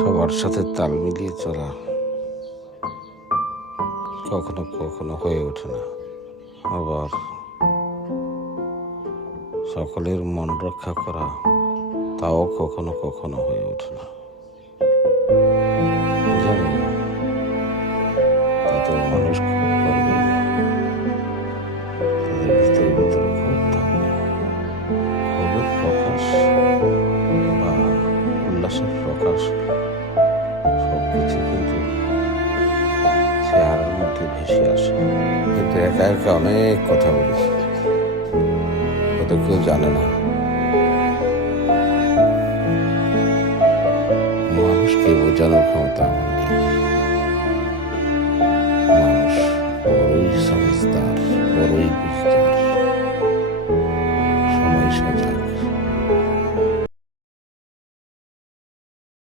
সবার সাথে তাল মিলিয়ে চলা কখনো কখনো হয়ে ওঠে না, আবার সকলের মন রক্ষা করা তাও কখনো কখনো হয়ে ওঠে না। জানি না তাতে মানুষ খুব করবে, তাদের ভিতরে ভিতরে খুব থাকবে। ক্ষোভের প্রকাশ বা উল্লাসের প্রকাশ সবকিছু কিন্তু চেহারার মধ্যে ভেসে আসে। কিন্তু একা একা অনেক কথা বলি, হয়তো কেউ জানে না। মানুষকে বোঝানোর ক্ষমতা আমার নেই। মানুষ বড়ই সমজদার, বড়ই বুঝতে